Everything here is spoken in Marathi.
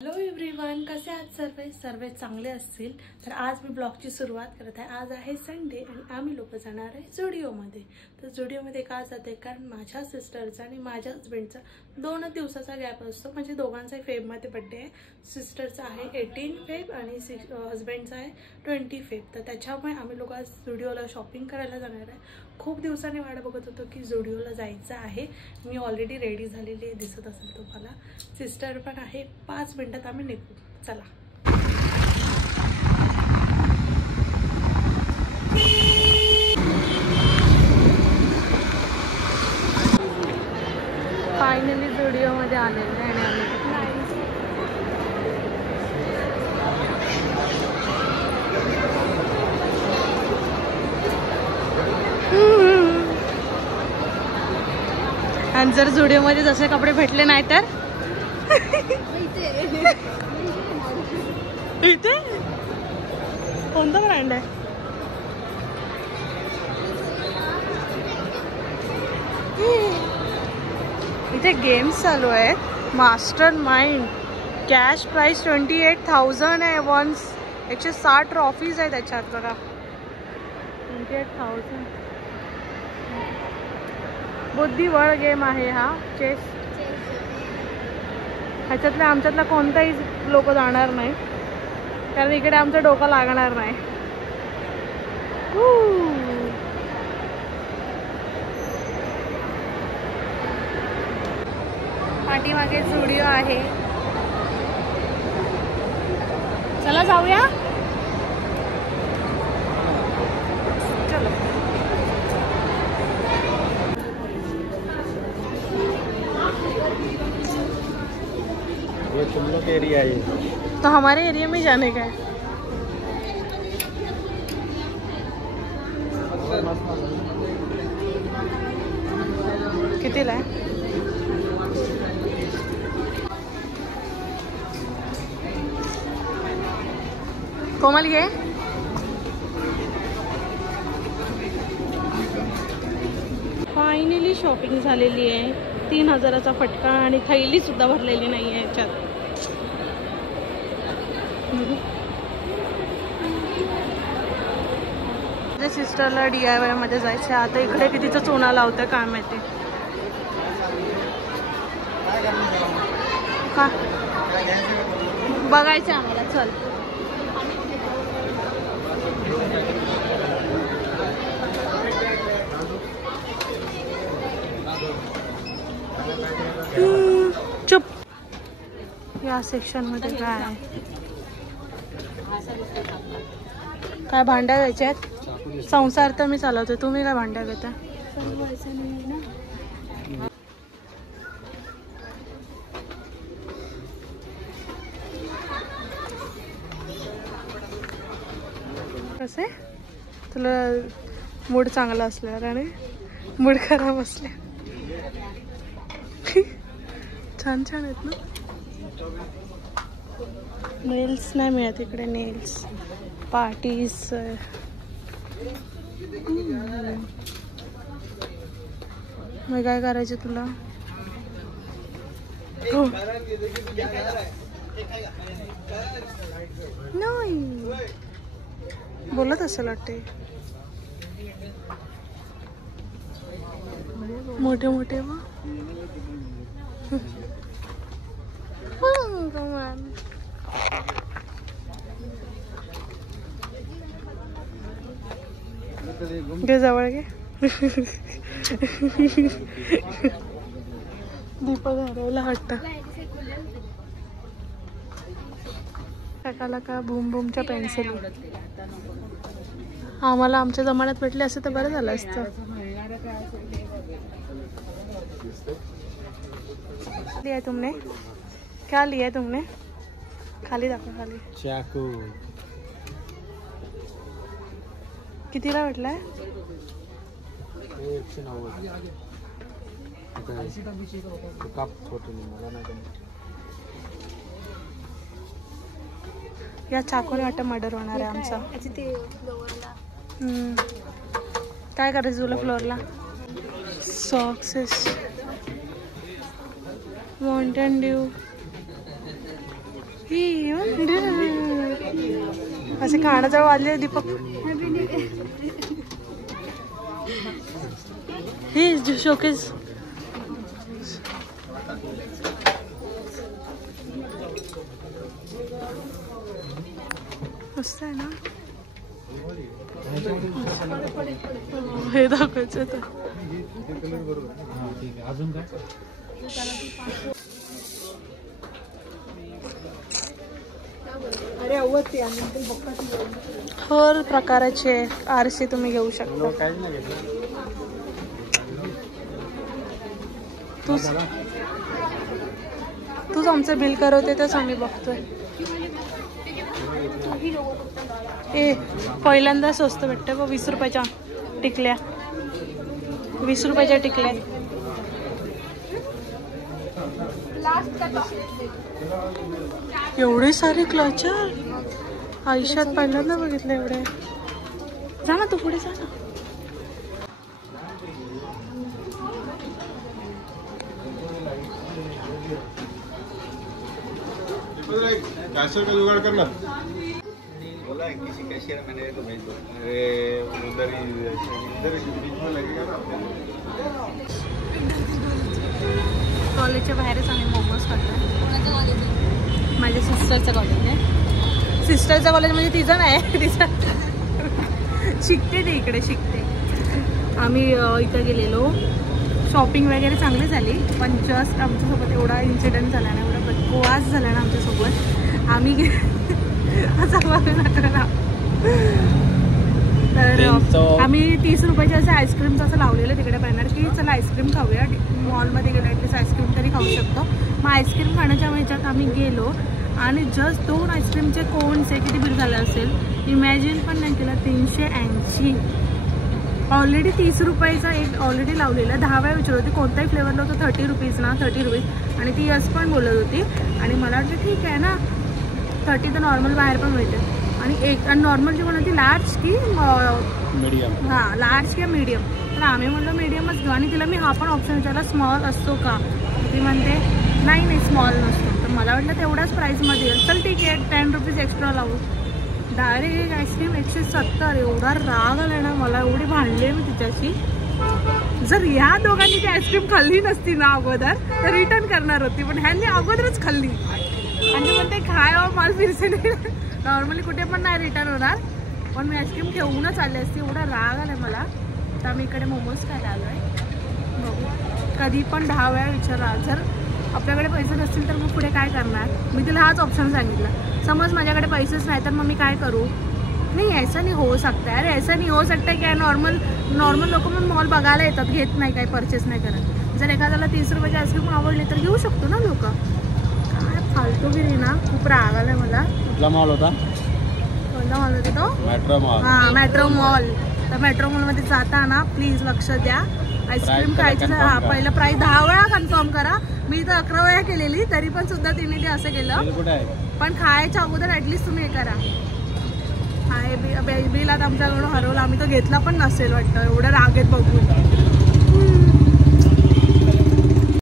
हॅलो एव्हरीवन, कसे आहात सर्व चांगले असतील तर आज मी ब्लॉगची सुरुवात करत आहे। आज आहे संडे आणि आम्ही लोक जाणार आहे झुडिओमध्ये। तर झुडिओमध्ये का जाते कारण माझ्या सिस्टरचा आणि माझ्या हस्बंडचा 2 दिवसाचा गॅप असतो, म्हणजे दोघांचा फेबमध्ये बर्थडे आहे। सिस्टरचा आहे 18 फेब आणि हस्बंडचा आहे 20 फेब। तर त्याच्यामुळे आम्ही लोक आज झुडिओला शॉपिंग करायला जाणार आहे। खूप दिवसांनी वाट बघत होतो की झुडिओला जायचं आहे। मी ऑलरेडी रेडी झालेली आहे, दिसत असेल तुम्हाला। सिस्टर पण आहे। 5 मिनिटात आम्ही निघू, चला। फायनली झुडिओमध्ये आलेलो आहे आणि आणि जर झुडिओमध्ये जसे कपडे भेटले नाही तर इथे कोणता ब्रँड आहे? इथे गेम्स चालू आहेत। मास्टर माइंड कॅश प्राइस 28,000 आहे। 160 ट्रॉफीज आहे त्याच्यात बघा। 28,000 बुद्धिबळ गेम आहे हा, चेस। ह्याच्यातला आमच्यातला कोणताही लोक जाणार नाही कारण इकडे आमचं डोकं लागणार नाही। पाठीमागे झुडिओ आहे, चला जाऊया। चलो ये तुम लोग एरिया है तो हमारे एरिया में जाने का है। कितीला आहे? कोमल घे। फायनली शॉपिंग झालेली आहे। 3,000चा फटका आणि थैली सुद्धा भरलेली नाही आहे याच्यात। माझ्या सिस्टरला DIY मध्ये जायचं। आता इकडे कितीचं चोना लावतंय काय माहिती का, बघायचं आम्हाला। चल चुप। या सेक्शन मध्ये काय आहे? काय भांड्या घ्यायच्या आहेत? संसार तर मी चालवते, तुम्ही काय भांड्या घेता? कसे तुला मूड चांगला असल्यावर आणि मूड खराब असल्या छान छान आहेत ना। नेल्स नाही मिळत इकडे, नेल्स पार्टीज। मग काय करायचे तुला? हो नाही बोलत असेल वाटते। मोठे मोठे मग घे जवळ घे। दीपक हरवला वाटतं। काकाला का बूम बूमच्या पेन्सिल आम्हाला आमच्या जमान्यात भेटले असते तर बरं झालं असतं। लिया तुमने? क्या लिया तुमने? खाली दाखव, खाली। चाकू कितीला भेटलाय? 190। या चाकूने वाटतं मर्डर होणार आहे आमचा। काय करायचं तुला फ्लोअरला? सॉक्सेस माउंटेन ड्यू असे कानाजवळ वाजले दीपक. हे शोकेस मस्त आहे ना. हे दाखवायचं तर अजून काय हर प्रकाराचे आरसे तुम्ही घेऊ शकता. तूच आमचं बिल करवते तेच आम्ही बघतोय. ए पहिल्यांदा स्वस्त भेटते बघ. 20 रुपयाच्या टिकल्या. 20 रुपयाच्या टिकल्या. एवढे सारे क्लचर आयुष्यात पहिल्यांदा बघितलं एवढे. जा ना तू पुढे जा ना. कैशियर का जुगाड़ करना बोला है किसी कैशियर मैंने तो भेज दो. अरे उधर बीच में लगेगा ना. कॉलेजच्या बाहेरच आम्ही मोमोज खातोय. माझ्या सिस्टरचं कॉलेज आहे. सिस्टरचं कॉलेज म्हणजे तिचं नाही, तिचं शिकते ते इकडे शिकते. आम्ही इथं गेलेलो. शॉपिंग वगैरे चांगली झाली पण जस्ट आमच्यासोबत एवढा इन्सिडेंट झाला ना, एवढा बकवास झाला ना आमच्यासोबत. आम्ही असा नका तर आम्ही 30 रुपयाचे असे आईस्क्रीमचं असं लावलेलं तिकडे बॅनर की चला आईस्क्रीम खाऊया. मॉलमध्ये गेलो ॲटलीस्ट आईस्क्रीम तरी खाऊ शकतो. मग आईस्क्रीम खाण्याच्या ह्याच्यात आम्ही गेलो आणि जस्ट 2 आईस्क्रीमचे कोन्स किती बिल झालं असेल इमॅजिन पण नाही केलं. 380. ऑलरेडी 30 रुपयाचा एक ऑलरेडी लावलेला. 10 वेळा विचारत होती कोणताही फ्लेवरला होतं. 30 रुपीज ना 30 रुपीज. आणि ती यस पण बोलत होती आणि मला वाटलं ठीक आहे ना 30 तर नॉर्मल बाहेर पण मिळते. आणि एक नॉर्मल जी म्हणते लार्ज की मीडियम. हां लार्ज किंवा मीडियम. तर आम्ही म्हणलं मीडियमच घेऊ. आणि तिला मी हा पण ऑप्शन विचारला स्मॉल असतो का. ती म्हणते नाही स्मॉल नसतो. तर मला वाटलं तेवढ्याच प्राईसमध्ये चल ठीक आहे 10 रुपीज एक्स्ट्रा लावू. Direct ice cream 170. एवढा राग आला ना मला. एवढी भांडले मी तिच्याशी. जर ह्या दोघांनी ती आईस्क्रीम खाल्ली नसती ना अगोदर तर रिटर्न करणार होती. पण ह्यांनी अगोदरच खाल्ली आणि म्हणते खाय मला फिरसे नाही. नॉर्मली कुठे पण नाही रिटर्न होणार पण मी आईस्क्रीम घेऊनच आले असते. एवढा राग आला मला. तर आम्ही इकडे मोमोज खायला आलो आहे. बघू कधी पण 10 वेळा विचारा. जर आपल्याकडे पैसे नसतील तर मग पुढे काय करणार. मी तिला हाच ऑप्शन सांगितला. समज माझ्याकडे पैसेच नाही तर मग मी काय करू. नाही ऐसा नाही हो सकता है. अरे ऐसा नहीं हो सकता क्या. नॉर्मल लोक पण मॉल बघायला येतात घेत नाही काही परचेस नाही करत. जर एखाद्याला 30 रुपयाची आईस्क्रीम आवडली तर घेऊ शकतो ना लोक. काय फालतूगिरी ना. खूप राग आलाय मला. कुठला मॉल होता. कोणता मॉल होता तो. Metro mall. हां मेट्रो मॉल. तर मेट्रो मॉलमध्ये जाताना प्लीज लक्ष द्या. आईस्क्रीम खायची हां पहिलं प्राईस 10 वेळा कन्फर्म करा. मी तर 11 वेळा केलेली तरी पण सुद्धा तिने ते असं केलं. पण खायच्या अगोदर ॲटलिस्ट तुम्ही हे करा. बिल आता आमच्याकडून हरवलं. आम्ही तो घेतला पण नसेल वाटतं एवढं रागेत बघून.